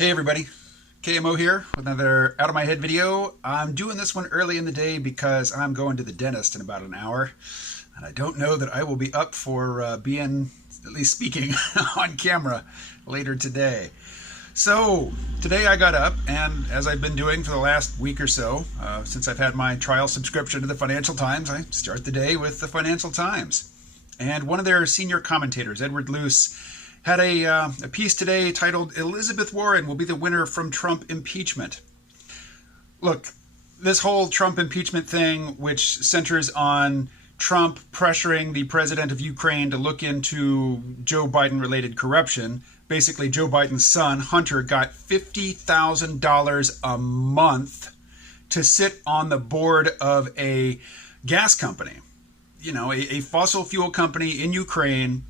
Hey everybody, KMO here with another Out of My Head video. I'm doing this one early in the day because I'm going to the dentist in about an hour, and I don't know that I will be up for being, at least speaking, on camera later today. So today I got up, and as I've been doing for the last week or so, since I've had my trial subscription to the Financial Times, I start the day with the Financial Times. And one of their senior commentators, Edward Luce, had a piece today titled "Elizabeth Warren Will Be the Winner from Trump Impeachment." Look, this whole Trump impeachment thing, which centers on Trump pressuring the president of Ukraine to look into Joe Biden-related corruption. Basically, Joe Biden's son, Hunter, got $50,000 a month to sit on the board of a gas company, a fossil fuel company in Ukraine.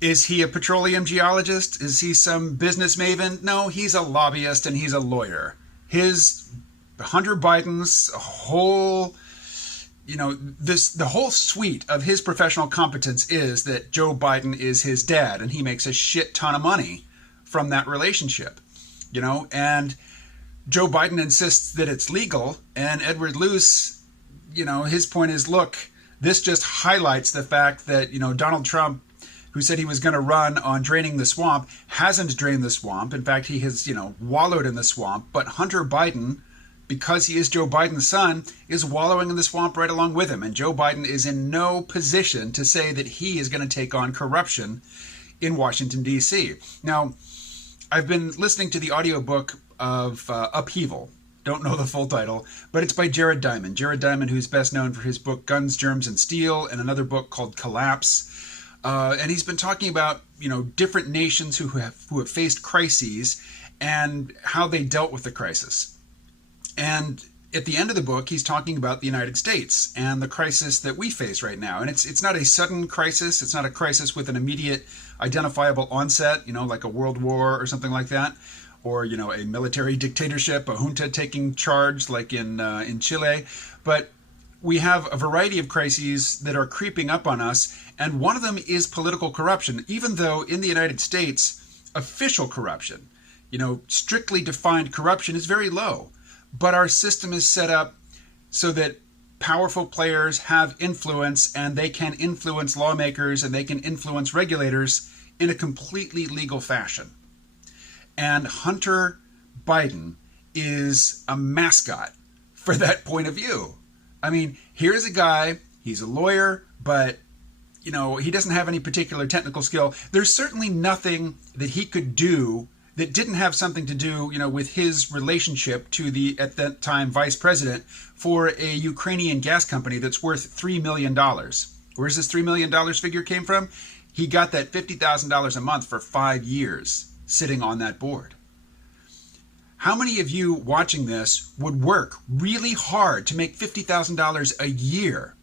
Is he a petroleum geologist? Is he some business maven? No, he's a lobbyist and he's a lawyer. Hunter Biden's whole, the whole suite of his professional competence is that Joe Biden is his dad and he makes a shit ton of money from that relationship, and Joe Biden insists that it's legal, and Edward Luce, his point is, look, this just highlights the fact that, Donald Trump, who said he was going to run on draining the swamp, hasn't drained the swamp. In fact, he has, wallowed in the swamp. But Hunter Biden, because he is Joe Biden's son, is wallowing in the swamp right along with him. And Joe Biden is in no position to say that he is going to take on corruption in Washington, D.C. Now, I've been listening to the audiobook of Upheaval. Don't know the full title, but it's by Jared Diamond. Jared Diamond, who's best known for his book Guns, Germs, and Steel, and another book called Collapse. And he's been talking about, different nations who have faced crises and how they dealt with the crisis. And at the end of the book, he's talking about the United States and the crisis that we face right now. And it's not a sudden crisis. It's not a crisis with an immediate identifiable onset, like a world war or something like that, or, a military dictatorship, a junta taking charge like in Chile. But we have a variety of crises that are creeping up on us, and one of them is political corruption, even though in the United States, official corruption, strictly defined corruption is very low. But our system is set up so that powerful players have influence, and they can influence lawmakers and they can influence regulators in a completely legal fashion. And Hunter Biden is a mascot for that point of view. I mean, here's a guy, he's a lawyer, but, he doesn't have any particular technical skill. There's certainly nothing that he could do that didn't have something to do, with his relationship to the, at that time, vice president for a Ukrainian gas company that's worth $3 million. Where's this $3 million figure came from? He got that $50,000 a month for 5 years sitting on that board. How many of you watching this would work really hard to make $50,000 a year?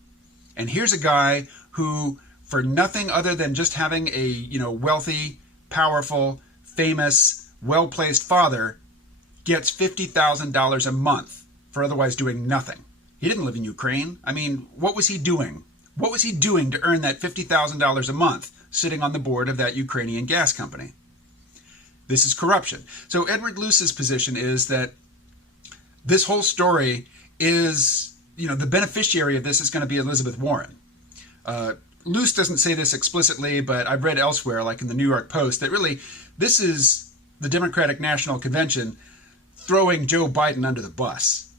And here's a guy who, for nothing other than just having a, wealthy, powerful, famous, well-placed father, gets $50,000 a month for otherwise doing nothing. He didn't live in Ukraine. I mean, what was he doing? What was he doing to earn that $50,000 a month sitting on the board of that Ukrainian gas company? This is corruption. So Edward Luce's position is that this whole story is, the beneficiary of this is going to be Elizabeth Warren. Luce doesn't say this explicitly, but I've read elsewhere, like in the New York Post, that really this is the Democratic National Convention throwing Joe Biden under the bus.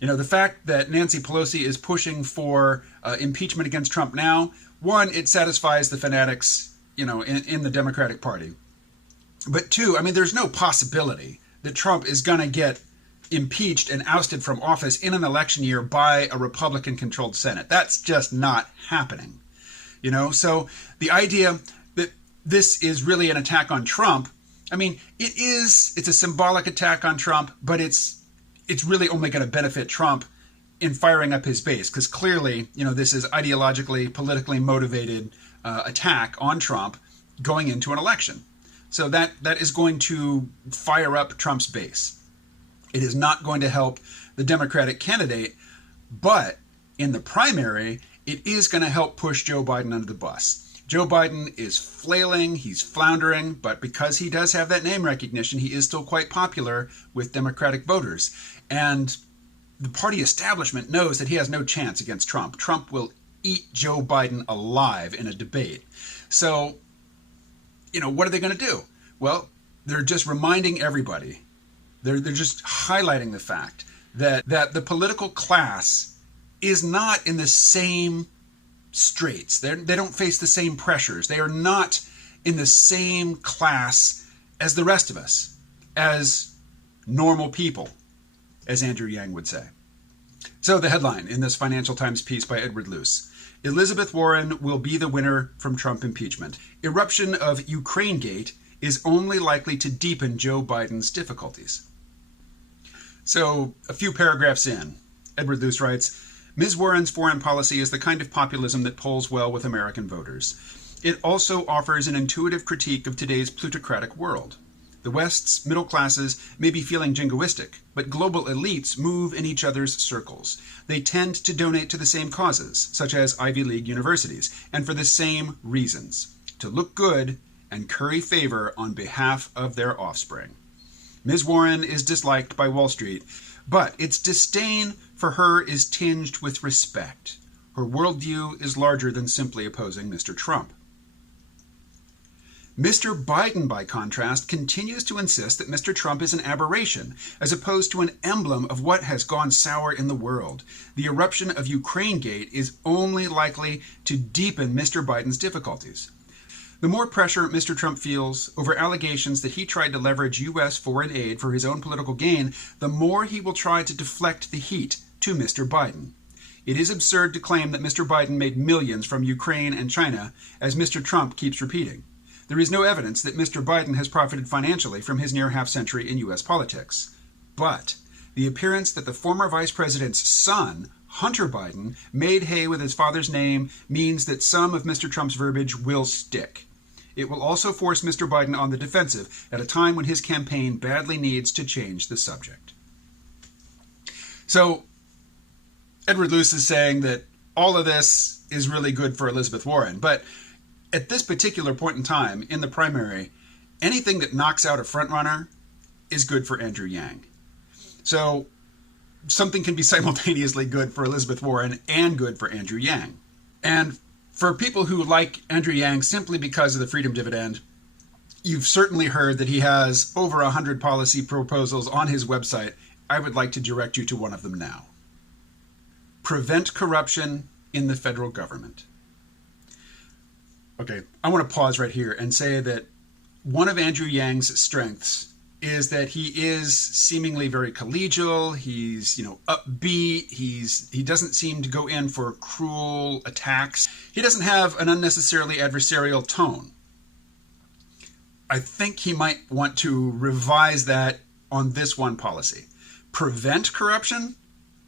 The fact that Nancy Pelosi is pushing for impeachment against Trump now, one, it satisfies the fanatics, in the Democratic Party. But two, there's no possibility that Trump is going to get impeached and ousted from office in an election year by a Republican-controlled Senate. That's just not happening. So the idea that this is really an attack on Trump, it's a symbolic attack on Trump, but it's really only going to benefit Trump in firing up his base, because clearly, this is ideologically, politically motivated attack on Trump going into an election. So that is going to fire up Trump's base. It is not going to help the Democratic candidate, but in the primary, it is going to help push Joe Biden under the bus. Joe Biden is flailing, he's floundering, but because he does have that name recognition, he is still quite popular with Democratic voters. And the party establishment knows that he has no chance against Trump. Trump will eat Joe Biden alive in a debate. So, what are they going to do? Well, they're just reminding everybody. They're just highlighting the fact that the political class is not in the same straits. They don't face the same pressures. They are not in the same class as the rest of us, as normal people, as Andrew Yang would say. So the headline in this Financial Times piece by Edward Luce: Elizabeth Warren will be the winner from Trump impeachment. Eruption of Ukraine-gate is only likely to deepen Joe Biden's difficulties. So a few paragraphs in, Edward Luce writes, Ms. Warren's foreign policy is the kind of populism that polls well with American voters. It also offers an intuitive critique of today's plutocratic world. The West's middle classes may be feeling jingoistic, but global elites move in each other's circles. They tend to donate to the same causes, such as Ivy League universities, and for the same reasons: to look good and curry favor on behalf of their offspring. Ms. Warren is disliked by Wall Street, but its disdain for her is tinged with respect. Her worldview is larger than simply opposing Mr. Trump. Mr. Biden, by contrast, continues to insist that Mr. Trump is an aberration, as opposed to an emblem of what has gone sour in the world. The eruption of Ukraine-gate is only likely to deepen Mr. Biden's difficulties. The more pressure Mr. Trump feels over allegations that he tried to leverage U.S. foreign aid for his own political gain, the more he will try to deflect the heat to Mr. Biden. It is absurd to claim that Mr. Biden made millions from Ukraine and China, as Mr. Trump keeps repeating. There is no evidence that Mr. Biden has profited financially from his near half-century in U.S. politics. But the appearance that the former vice president's son, Hunter Biden, made hay with his father's name means that some of Mr. Trump's verbiage will stick. It will also force Mr. Biden on the defensive at a time when his campaign badly needs to change the subject. So, Edward Luce is saying that all of this is really good for Elizabeth Warren, but at this particular point in time in the primary, anything that knocks out a frontrunner is good for Andrew Yang. So something can be simultaneously good for Elizabeth Warren and good for Andrew Yang. And for people who like Andrew Yang simply because of the freedom dividend, you've certainly heard that he has over 100 policy proposals on his website. I would like to direct you to one of them now. Prevent corruption in the federal government. Okay, I want to pause right here and say that one of Andrew Yang's strengths is that he is seemingly very collegial. He's, upbeat. He doesn't seem to go in for cruel attacks. He doesn't have an unnecessarily adversarial tone. I think he might want to revise that on this one policy. Prevent corruption?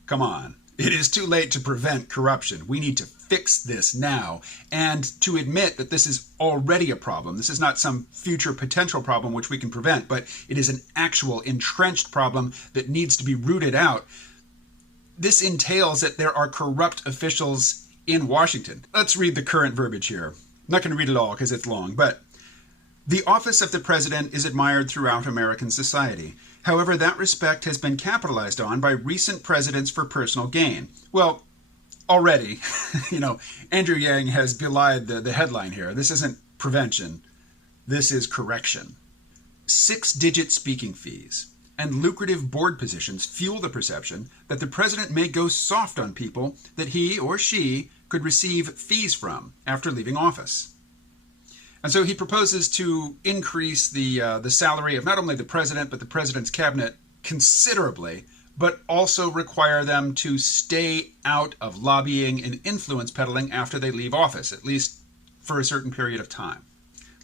Come on. It is too late to prevent corruption. We need to fix this now, and to admit that this is already a problem. This is not some future potential problem which we can prevent, but it is an actual entrenched problem that needs to be rooted out. This entails that there are corrupt officials in Washington. Let's read the current verbiage here. I'm not going to read it all because it's long, but the office of the president is admired throughout American society. However, that respect has been capitalized on by recent presidents for personal gain. Well, already, Andrew Yang has belied the headline here. This isn't prevention. This is correction. 6-digit speaking fees and lucrative board positions fuel the perception that the president may go soft on people that he or she could receive fees from after leaving office. And so he proposes to increase the salary of not only the president, but the president's cabinet considerably, but also require them to stay out of lobbying and influence peddling after they leave office, at least for a certain period of time.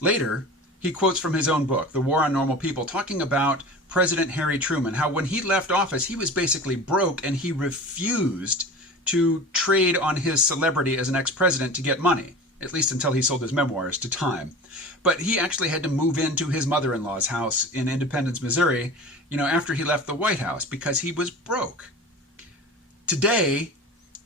Later, he quotes from his own book, The War on Normal People, talking about President Harry Truman, how when he left office, he was basically broke and he refused to trade on his celebrity as an ex-president to get money, at least until he sold his memoirs to Time. But he actually had to move into his mother-in-law's house in Independence, Missouri, after he left the White House because he was broke. Today,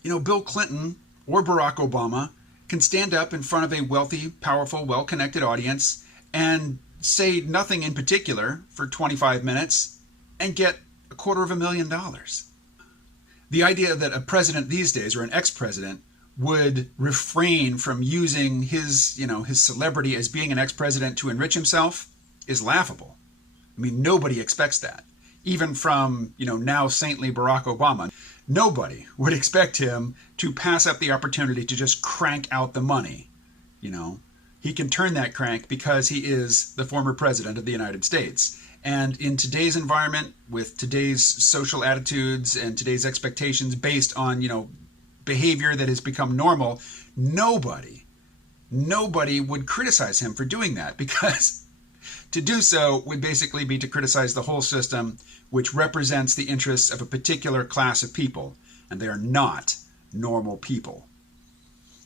Bill Clinton or Barack Obama can stand up in front of a wealthy, powerful, well-connected audience and say nothing in particular for 25 minutes and get $250,000. The idea that a president these days, or an ex-president, would refrain from using his celebrity as being an ex-president to enrich himself is laughable. I mean, nobody expects that. Even from, now saintly Barack Obama. Nobody would expect him to pass up the opportunity to just crank out the money. He can turn that crank because he is the former president of the United States. And in today's environment, with today's social attitudes and today's expectations based on, behavior that has become normal, nobody would criticize him for doing that, because to do so would basically be to criticize the whole system, which represents the interests of a particular class of people, and they are not normal people.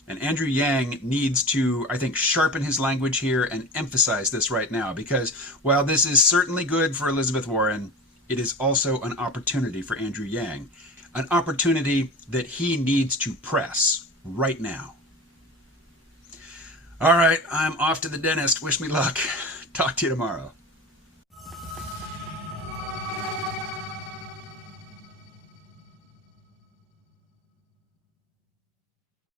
And Andrew Yang needs to, I think, sharpen his language here and emphasize this right now, because while this is certainly good for Elizabeth Warren, it is also an opportunity for Andrew Yang, an opportunity that he needs to press right now. All right, I'm off to the dentist. Wish me luck. Talk to you tomorrow.